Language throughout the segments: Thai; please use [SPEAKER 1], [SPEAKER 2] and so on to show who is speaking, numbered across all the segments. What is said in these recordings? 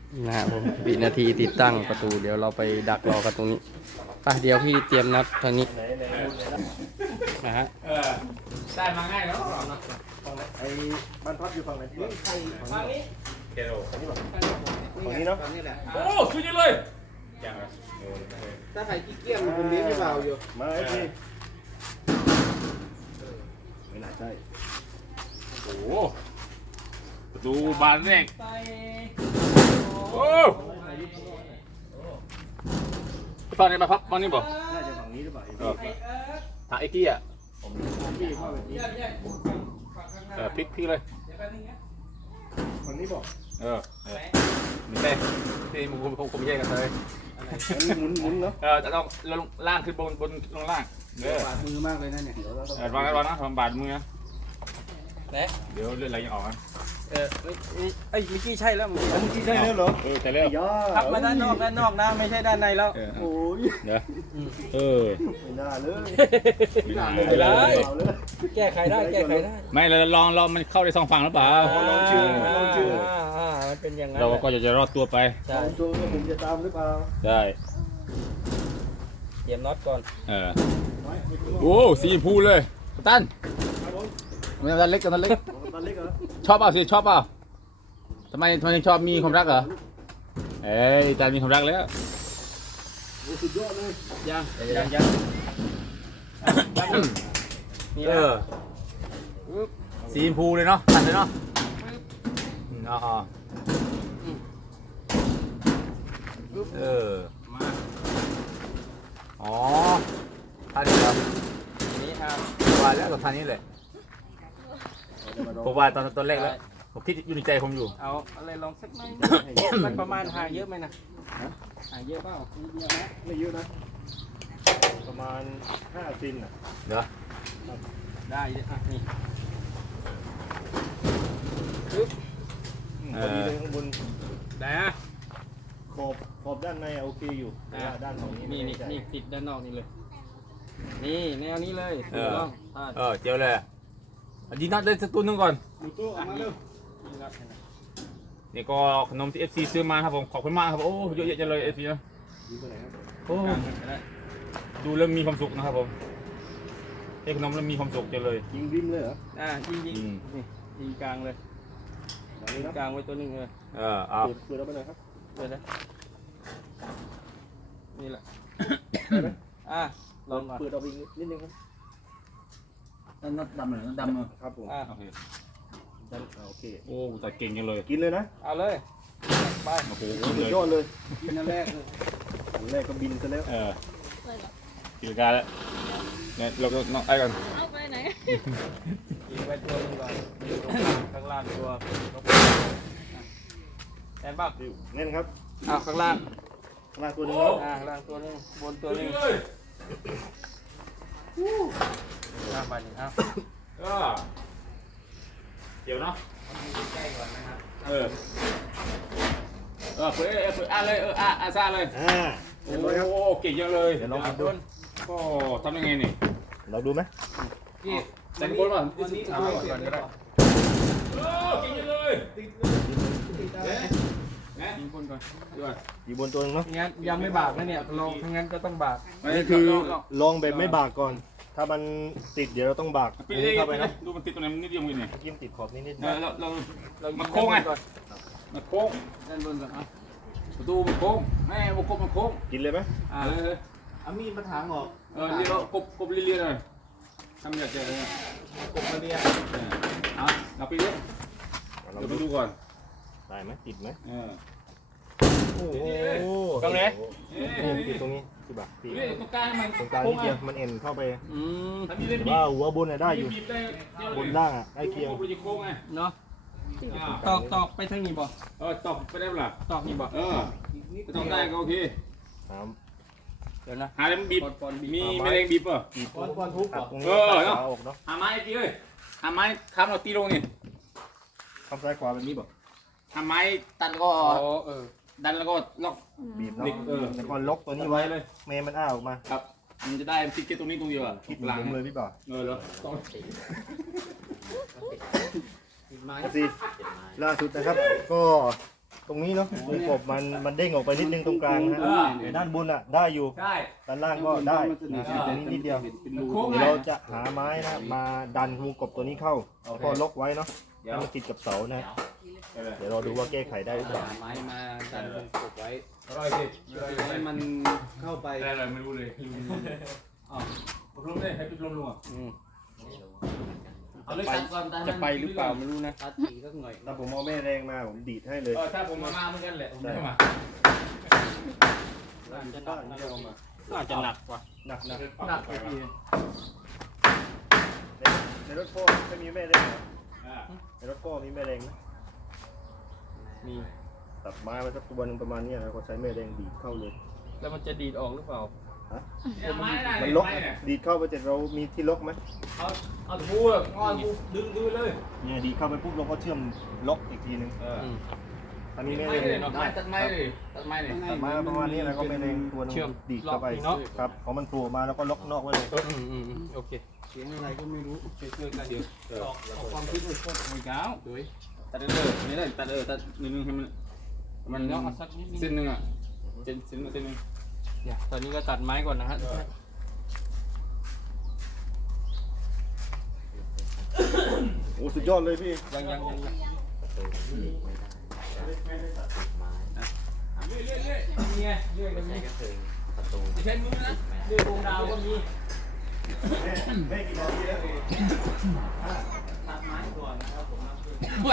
[SPEAKER 1] นะครับผมวินาทีติดตั้งประตูเดี๋ยวเราไปดักรอกันตรงนี้ป่ะเดี๋ยวพี่เตรียมนัดทางนี้นะฮะ
[SPEAKER 2] ได้มาง่ายแล้ว
[SPEAKER 3] ไอ้บ้านพักอยู่ฝั่งไหนที่
[SPEAKER 2] ฝั่งนี้เกล
[SPEAKER 3] ฝั่งนี้เนาะ
[SPEAKER 2] โอ้สุดยอดเลยอย่างไร
[SPEAKER 4] ถ้าใครขี้เกียจผมเลี้ยงไม่เบาอยู่
[SPEAKER 3] มาไอ้พี่ไม่น่าใช่
[SPEAKER 2] โอ้ประตูบานแรกโอ้ฝั่งนี้มาพักฝั่งนี้บ่
[SPEAKER 3] น่าจะฝั่งนี้หรือเปล่า
[SPEAKER 2] ทางไอ้กี้อ่ะพลิกเลย
[SPEAKER 3] ฝั่งนี้บอก
[SPEAKER 2] ไม่ใช่ที่มึงคงแยกกันเลย
[SPEAKER 3] มันหมุนเนาะ
[SPEAKER 2] จะต้องลงล่างขึ้นบนลงล่างเด้อบ
[SPEAKER 4] าดมือมากเลยนะเนี่ย
[SPEAKER 2] วางนะทำบาดมือนะ
[SPEAKER 1] และ
[SPEAKER 2] เดี๋ยวเลือดไหลยังออกนะ
[SPEAKER 1] เอ้ยเมื่อกี้ใช่แล้วเมื่อกี้
[SPEAKER 3] เมื่อกี้ใช่แล้วเหรอ
[SPEAKER 2] แต่แล้ว
[SPEAKER 3] ย่า
[SPEAKER 1] ขับมาด้านนอกนะไม่ใช่ด้านในแล้ว
[SPEAKER 3] โอ้ย
[SPEAKER 2] เดี๋ยว
[SPEAKER 3] ไม่น่าเลย
[SPEAKER 2] ไม่ได้
[SPEAKER 1] แก้ไขได้แก้ไขได้
[SPEAKER 2] ไม่เราลองมันเข้าได้สองฝั่งหรือเปล่า
[SPEAKER 1] มันเป็นอย่างนั้น
[SPEAKER 2] เราก็จะรอดตัวไป
[SPEAKER 1] ใช่
[SPEAKER 3] ตัวผมจะตามหรือเปล่า
[SPEAKER 2] ได้
[SPEAKER 1] เตรียมน็อตก่อน
[SPEAKER 2] โอ้สีพูเลยตั้นมันตันเล็กตันเล็ก
[SPEAKER 3] ตอนเล็กเหรอ
[SPEAKER 2] ชอบเปล่าสิชอบเปล่าทำไมถึงชอบมีความรักเหรอเอ้ยจานมีความรักแล้ว
[SPEAKER 3] สุดยอดเลย
[SPEAKER 1] ยังนี่
[SPEAKER 2] เอ
[SPEAKER 1] นะ
[SPEAKER 2] อสีพูเลยเนาะตัดเลยเนาะมาอ๋อท่านี้ครับ
[SPEAKER 1] นี่ครับ
[SPEAKER 2] ว่าแล้วกับท่านี้แหละผมว่าตอนแรกแล้วผมคิดอยู่ในใจผมอยู่
[SPEAKER 1] เอาอะไรลองสักหน่อยมันประมาณห่างเยอะไหมนะห่างเยอะเปล่า
[SPEAKER 3] ไม่เยอะนะประมาณ5 ซินอ่ะ
[SPEAKER 2] เดี๋ยว
[SPEAKER 1] ได้เลยอ่ะนี่
[SPEAKER 3] พอดีเลยข้างบน
[SPEAKER 1] ได้อะ
[SPEAKER 3] ขอบด้านในโอเคอยู่แต่ว่าด้านของนี้
[SPEAKER 1] นี่ติดด้านนอกนี่เลยนี่แนวนี้เลยถูกต้องพลาด
[SPEAKER 2] เจียวเลยดีนัดเลยสักตัวนึงก่อน
[SPEAKER 3] ดูตู้ออกมาเร็ว
[SPEAKER 2] นี่ก็ขนมที่ FC ซื้อมาครับผมขอบคุณมากครับโอ้เยอะแยะจังเลย FC นะ
[SPEAKER 3] ดูตัวไหนครับ
[SPEAKER 2] โอ้ดูแล้วมีความสุขนะครับผมเอ้ขนมแล้วมีความสุขจังเลย
[SPEAKER 3] ยิงริมเลยเหรอ
[SPEAKER 1] ยิงนี่ยิงกลางเลย
[SPEAKER 3] แบบนี้
[SPEAKER 1] ยิง
[SPEAKER 3] นะ
[SPEAKER 1] กลางไว้ตัวหนึงเลย
[SPEAKER 2] เอา
[SPEAKER 3] เปิดเอาไปหน่อยครับ
[SPEAKER 1] เลยนะนี่แหละ
[SPEAKER 3] ได้ไหม
[SPEAKER 1] ลองก่อน
[SPEAKER 3] เปิดเอาไปอีกนิดนึงครับ
[SPEAKER 2] นั่นดำเลยนั่นดำเลย
[SPEAKER 3] ครับผม
[SPEAKER 2] โอเค
[SPEAKER 3] โอเค
[SPEAKER 2] โอ้แต่เก่งจังเลย
[SPEAKER 3] กินเลยนะ
[SPEAKER 1] เอาเลยไป
[SPEAKER 2] โอ้โห
[SPEAKER 3] สุดยอดเลย
[SPEAKER 1] กินอันแรกเลย
[SPEAKER 3] อันแรกก็บินซะแล้ว
[SPEAKER 2] กิจการแล้วเนี่ยเราก็น้องไอ้กัน
[SPEAKER 5] เอาไปไหน
[SPEAKER 1] ยิงไว้ตัวหนึงก่อนข้างล่างตัวแอนบ้า
[SPEAKER 3] แน่นครับ
[SPEAKER 1] ข้างล่าง
[SPEAKER 3] ข้างล่างตัวหนึงแล้ว
[SPEAKER 1] ข้างล่างตัวหนึงบนตัวหนึงล่างไปนี่
[SPEAKER 2] เดี๋ยวเนาะ
[SPEAKER 1] ใกล้ก่อนนะครับ
[SPEAKER 2] เปิดเลยซ่าเลย
[SPEAKER 3] เรียบร้อยครับ
[SPEAKER 2] โอ้เก่งจังเลย
[SPEAKER 3] เดี๋ยวลองดู
[SPEAKER 2] ก็ทำยังไงนี่
[SPEAKER 3] เราดูไหม
[SPEAKER 1] พี่
[SPEAKER 2] แต่งคนป่ะ
[SPEAKER 1] วันนี้เอาก่อนก็ได้
[SPEAKER 2] โอ้เก่งจังเลยนะ
[SPEAKER 1] ยิงคนก่อน
[SPEAKER 3] อยู่บนตัวหนึงเนาะ
[SPEAKER 1] งั้นยังไม่บากนะเนี่ยลงทั้งนั้นก็ต้องบาก
[SPEAKER 3] นี่คือลองแบบไม่บากก่อน ถ้ามันติดเดี๋ยวเราต้องบาก
[SPEAKER 2] ปิด
[SPEAKER 3] นี่เข้าไปนะ
[SPEAKER 2] ดูมันติดตรงไหนมันนิดเดียวมึงเนี่ย
[SPEAKER 3] กิ้มติดขอบนิดๆ
[SPEAKER 2] เรา
[SPEAKER 1] ยิ
[SPEAKER 2] มันโค้งไง
[SPEAKER 1] ก่อน
[SPEAKER 2] มันโค้ง
[SPEAKER 1] ด้านบนก่อนอ่ะ
[SPEAKER 2] ประตูมันโค้งแม่มันโค้งมันโค้ง
[SPEAKER 3] กินเลยไหม
[SPEAKER 2] เลย
[SPEAKER 3] เอามีดมาถางออก
[SPEAKER 2] เรียกกบเรียเลยทำอยากจะ
[SPEAKER 1] กบมาเรีย
[SPEAKER 2] เราไปเรื่อย
[SPEAKER 3] เรา
[SPEAKER 2] เดี๋ยวไป
[SPEAKER 3] ดู
[SPEAKER 2] ดูก่อน
[SPEAKER 3] ได้ไหมติดไหม
[SPEAKER 2] โอ้โห
[SPEAKER 1] ตรงไหน
[SPEAKER 3] นี่ติดตรงนี้ที่บากติด
[SPEAKER 2] ตรงกลางมัน
[SPEAKER 3] ตรงกลางนิดเดียวมันเอ็นเข้าไป
[SPEAKER 2] ถ้ามีเล่น
[SPEAKER 3] แต่ว่าหัวบนน่ะได้อยู่
[SPEAKER 2] บีบได้
[SPEAKER 3] บนล่างอ่ะใกล้เคียง
[SPEAKER 2] โค้งไง
[SPEAKER 1] เนาะตอกไปทางนี้บ่
[SPEAKER 2] ตอกไปได้เปล่า
[SPEAKER 1] ตอกนี่บ่
[SPEAKER 2] ตอกได้ก็โอเค
[SPEAKER 3] ครับ
[SPEAKER 1] เดี๋ยวนะ
[SPEAKER 2] หาอะไรมันบีบ
[SPEAKER 1] ปอน
[SPEAKER 2] มีแมลงบีบป่ะ
[SPEAKER 3] ติดก้อนทุบตัดตรงนี้
[SPEAKER 2] เนาะ
[SPEAKER 3] ขาออกเนาะ
[SPEAKER 2] หาไม้ตีเลยหาไม้ค้ำเราตีลงนี่
[SPEAKER 3] ทำซ้ายขวาแบบนี้บ่
[SPEAKER 2] หาไม้ตัดก็ ดันแล้วก็ล็อก
[SPEAKER 3] บีบเนาะ
[SPEAKER 2] เออ
[SPEAKER 3] แล้วก็ล็อกตัวนี้ไว้เลยเมย์มันอ้าออกมา
[SPEAKER 2] ครับ มันจะได้ติดแค่ตรงนี้ตรงเดียวอ่ะ
[SPEAKER 3] คิด
[SPEAKER 2] ห
[SPEAKER 3] ห
[SPEAKER 2] ลั
[SPEAKER 3] ลั
[SPEAKER 2] ง
[SPEAKER 3] งเลยพี่บ่าว
[SPEAKER 2] เหรอต้อง
[SPEAKER 3] สิล่าสุดนะครับ ก็ตรงนี้เนาะวงกบมันเด้งออกไปนิดนึงตรงกลางนะแต่ด้านบนอ่ะได้อยู่
[SPEAKER 2] ได้
[SPEAKER 3] ด้านล่างก็ได้นะตรงนี้นิดเดียวเดี๋ยวเราจะหาไม้นะมาดันวงกบตัวนี้เข้าแล้วก็ล็อกไว้เนาะให้มันติดกับเสานะเดี๋ยวเราดูว่าแก้ไขได้หรือเปล่า
[SPEAKER 4] ไม้มาดันวงกบไว้
[SPEAKER 2] อร่อยสิ
[SPEAKER 4] ให้มันเข้าไป
[SPEAKER 2] ได้อะไรไม่รู้เลยอ๋อลมเลยให้ปิดลมลงอ่ะ
[SPEAKER 1] อืม
[SPEAKER 2] เอาเลยก่อน
[SPEAKER 1] จะไปหรือเปล่าไม่รู้นะ
[SPEAKER 4] ตัดอีกสักหน่อย
[SPEAKER 3] ถ้าผมเอาแม่แรงมาผมดีดให้เลย
[SPEAKER 2] ถ้าผมมาเหมือนกันแหละผมไม่มา
[SPEAKER 3] จะบ้านไม่เอามา
[SPEAKER 1] น่าจะหนักกว่า
[SPEAKER 3] หนัก
[SPEAKER 2] หนักไปที
[SPEAKER 3] ในรถพ่อไม่มีแม่แรงเหรอในรถพ่อมีแม่แรงไหม
[SPEAKER 1] มี
[SPEAKER 3] ตัดไม้มาสักตัวหนึงประมาณนี้แล้วก็ใช้แม่แรงดีดเข้าเลย
[SPEAKER 1] แล้วมันจะดีดออกหรือเปล่า
[SPEAKER 3] มันล็อกดีดเข้าไปเสร็จเรามีที่ล็อกไหม
[SPEAKER 2] เอาทูอ่ะงอนกูดึงเลย
[SPEAKER 3] เนี่ยดีดเข้าไปปุ๊บเราก็เชื่อมล็อกอีกทีนึง
[SPEAKER 1] อืม
[SPEAKER 3] อันนี้
[SPEAKER 2] ไม่
[SPEAKER 3] แม่
[SPEAKER 2] เล
[SPEAKER 3] แร
[SPEAKER 2] ย
[SPEAKER 3] ง
[SPEAKER 2] เนาะ
[SPEAKER 3] ได้
[SPEAKER 2] ตัดไม้เลยตัดไม้เลย
[SPEAKER 3] ตัดไม้ประมาณนี้แล้วก็แม่แรงตัวหนึงดีดเข้าไปครับพอมันโผล่มาแล้วก็ล็อกนอกไว้เลย
[SPEAKER 1] โอเค
[SPEAKER 4] เสียงอะไรก็ไม่รู้
[SPEAKER 2] ช่วยกันเดี๋ยว
[SPEAKER 4] ออกความคิดเลยโคตร
[SPEAKER 2] มือเก้า
[SPEAKER 4] สวย
[SPEAKER 2] ตัดนี่เลยตัดตัดนึงให้มัน
[SPEAKER 1] เนาะเอาสักนิดนึง
[SPEAKER 2] เส้นนึงอ่ะเส้นนึง
[SPEAKER 1] ตอนนี้ก็ตัดไม้ก่อนนะฮะ
[SPEAKER 3] โอ้สุดยอดเลยพี่
[SPEAKER 1] ยัง
[SPEAKER 2] เรื่อยนี่ไงเรื่อยกันนี่ใช้มือนะเรื่อยดวงดาวก็มี
[SPEAKER 3] แม่กี่นาทีแล้ว
[SPEAKER 4] ตัดไม้ก่อนนะครับผม
[SPEAKER 2] ไป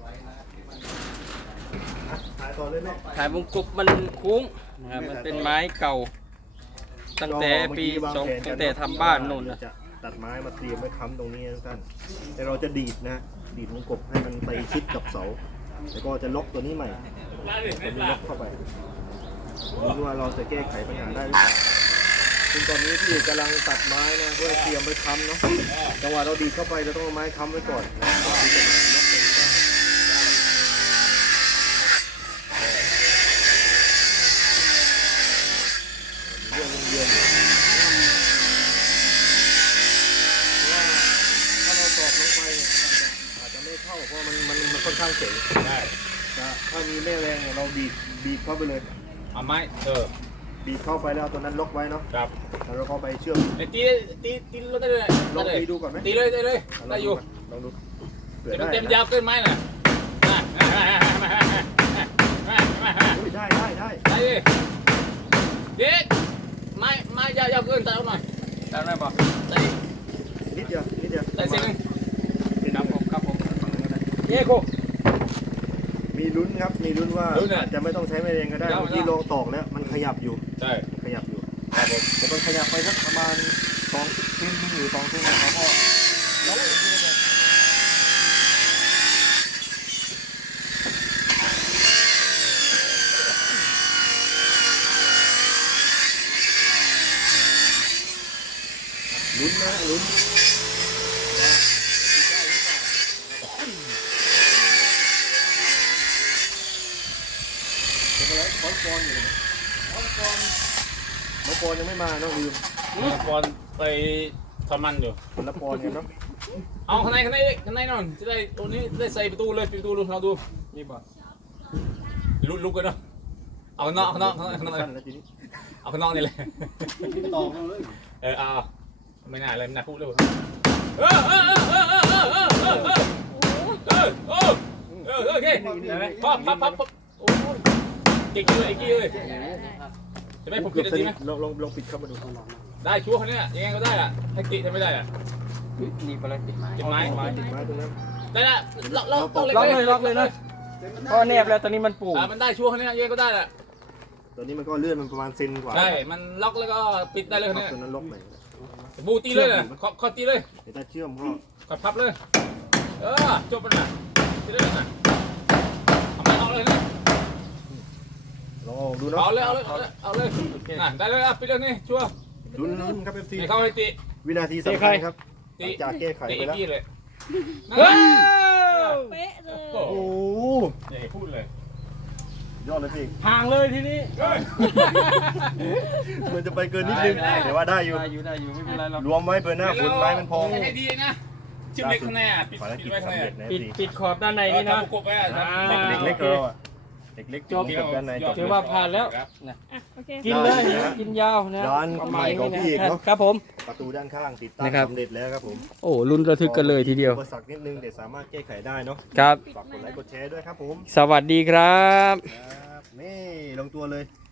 [SPEAKER 3] ถ่ายต่อเลยแม่
[SPEAKER 1] ถ่ายวงกบมันคุ้งนะครับมันเป็นไม้เก่า ตั้งแต่ปีตั้งแต่ทำบ้านนู่นนะ
[SPEAKER 3] จะตัดไม้มาเตรียมไว้ค้ำตรงนี้นะท่านแต่เราจะดีดนะดีดวงกบให้มันไปชิดกับเสาแล้วก็จะล็อกตัวนี้ใหม่ตัวนี้ล็อกเข้าไปดูว่าเราจะแก้ไขปัญหาได้หรือเปล่าซึ่งตอนนี้พี่กำลังตัดไม้นะเพื่อเตรียมไว้ค้ำเนาะจังหวะเราดีดเข้าไปเราต้องเอาไม้ค้ำไว้ก่อนนะเรื่องเย็นถ้าเราตอกลงไปอาจจะไม่เข้าเพราะมันค่อนข้างเจ๋ง
[SPEAKER 2] ได้
[SPEAKER 3] นะถ้ามีแม่แรงเนี่ยเราดีดเข้าไปเลย
[SPEAKER 2] เอาไม้
[SPEAKER 3] ดีดเข้าไปแล้วเอาตัวนั้นล็อกไว้เนาะ
[SPEAKER 2] ครับ
[SPEAKER 3] แล้วเราก็ไปเชื่อม
[SPEAKER 2] ตีรถได้เลย
[SPEAKER 3] ลองตีดูก่อนไหม
[SPEAKER 2] ตีเลยได้อยู่
[SPEAKER 3] ลองดู
[SPEAKER 2] เต็มยาวเกินไม้น่ะ
[SPEAKER 3] อุ้ยได้
[SPEAKER 2] ได้ดิเด็กไม้ยาวเกินตัดเอาหน่อย
[SPEAKER 1] ตัดได้ป่ะ
[SPEAKER 2] ได้
[SPEAKER 3] นิดเดียว
[SPEAKER 2] ได้เส้นนึง
[SPEAKER 1] ครับผม
[SPEAKER 2] เย้โค
[SPEAKER 3] มีลุ้นครับมีลุ้นว่า
[SPEAKER 2] ลุ้นน่ะ
[SPEAKER 3] อาจจะไม่ต้องใช้แม่แรงก็ได้
[SPEAKER 2] เดี๋ยว
[SPEAKER 3] เมื่อกี้ลองตอกแล้วมันขยับอยู่
[SPEAKER 2] ใช่
[SPEAKER 3] ขยับอยู่แต่ต้องขยับไปสักประมาณ2 เซนหรือ2 เซนนะครับพ่อแล้วอีกทีนึงลุ้นนะลุ้นเป็นอะไรคอนฟอนอยู่น้องปอนยังไม่มาน้องลืม
[SPEAKER 2] บอลไปทำมันอยู่
[SPEAKER 3] คนละปอนกันเนาะ
[SPEAKER 2] เอาข้างในนอนจะได้ตัวนี้ได้ใส่ประตูเลยประตูดูเราดู
[SPEAKER 1] นี่ป่ะ
[SPEAKER 2] ลุกกันเนาะเอาข้างนอก
[SPEAKER 3] สั้นแล้วทีนี้
[SPEAKER 2] เอาข้างนอกนี่เลย
[SPEAKER 4] ต่อเลย
[SPEAKER 2] เอาไม่น่าเลยไม่น่าพูดเลยโอเคพับโอ้ยเก่งเลยจะไม่ผมปิดดีไหม
[SPEAKER 3] ลองปิดเข้ามาดู
[SPEAKER 2] ได้ชัวร์คนนี้ยังไงก็ได้อะถ้าติทำไม่ได้อะ
[SPEAKER 1] นี่ไปเลย
[SPEAKER 2] ติดไม้
[SPEAKER 3] ติดไม้ตรงนั้น
[SPEAKER 2] ได้ละล็อก
[SPEAKER 1] ล็อกเลยนะพอแนบแล้วตอนนี้มันปู
[SPEAKER 2] มันได้ชัวร์คนนี้ยังไงก็ได้อะ
[SPEAKER 3] ตอนนี้มันก็เลื่อนมันประมาณเซนกว่า
[SPEAKER 2] ใช่มันล็อกแล้วก็ปิดได้เลยคนนี้
[SPEAKER 3] ตัวนั้นล็อกไหน
[SPEAKER 2] บูตีเลยนะขอตีเลย
[SPEAKER 3] เดี๋ยวถ้าเชื่อมก็
[SPEAKER 2] ขอพับเลยจบไปนะตีเลยนะเอาเลยนะ
[SPEAKER 3] ลองดูเนาะ
[SPEAKER 2] เอาเลยได้เลยปิดเลยนี่ชัวร์
[SPEAKER 3] ลุ้นครับ FC
[SPEAKER 2] ไม่เข้าให้ตี
[SPEAKER 3] วินาทีสำคัญครับ
[SPEAKER 2] ตี
[SPEAKER 3] จากแก้ไข
[SPEAKER 2] ตี
[SPEAKER 3] ไปแล้ว
[SPEAKER 2] กี้เลย
[SPEAKER 1] เฮ้ย
[SPEAKER 5] เป๊ะเลย
[SPEAKER 2] โอ้
[SPEAKER 3] โอ้
[SPEAKER 2] ยพูดเลย
[SPEAKER 3] ยอดเลยพี่
[SPEAKER 1] ห่างเลยทีนี้
[SPEAKER 3] มันจะไปเกินนิดนึงแต่ว่าได้อยู่
[SPEAKER 1] ได้อยู่ไม่เป็นไรหรอก
[SPEAKER 3] รวมไว้เบอร์หน้าฝนไม้มันพอง
[SPEAKER 2] ให้ดีนะชิมเล็กข้างในปิด
[SPEAKER 3] ภารกิจ
[SPEAKER 2] ไว้ข้างใน
[SPEAKER 3] สำเร็จนะ
[SPEAKER 1] ปิด
[SPEAKER 3] FC
[SPEAKER 1] ขอบด้านในนี่นะ
[SPEAKER 2] กบไว้
[SPEAKER 3] เด็กเล็กเราอะเล็กๆ
[SPEAKER 1] จบ
[SPEAKER 3] กับด้านในจบ
[SPEAKER 1] ถือว่าผ่านแล้วนะ
[SPEAKER 5] อ่ะโอเค
[SPEAKER 1] กินเลย
[SPEAKER 3] ได้นะ
[SPEAKER 1] กินยาวนะ
[SPEAKER 3] ร้าน
[SPEAKER 1] ประ
[SPEAKER 3] ให
[SPEAKER 1] มา
[SPEAKER 3] ม่
[SPEAKER 1] ณ
[SPEAKER 3] ของ
[SPEAKER 1] นี้
[SPEAKER 3] พี่อีก
[SPEAKER 1] นะ
[SPEAKER 3] เนาะ
[SPEAKER 1] ครับผม
[SPEAKER 3] ประตูด้านข้างติดตั้ง
[SPEAKER 1] นะครับ
[SPEAKER 3] สำเร็จแล้วครับผม
[SPEAKER 1] โอ้ลุ้นระทึกกันเลยทีเดียว
[SPEAKER 3] อุปสรรคนิดนึงแต่สามารถแก้ไขได้เนาะ
[SPEAKER 1] ครับ
[SPEAKER 3] ฝากกดไลค์กดแชร์ด้วยครับผม
[SPEAKER 1] สวัสดีครับ
[SPEAKER 3] ครับนี่ลงตัวเลย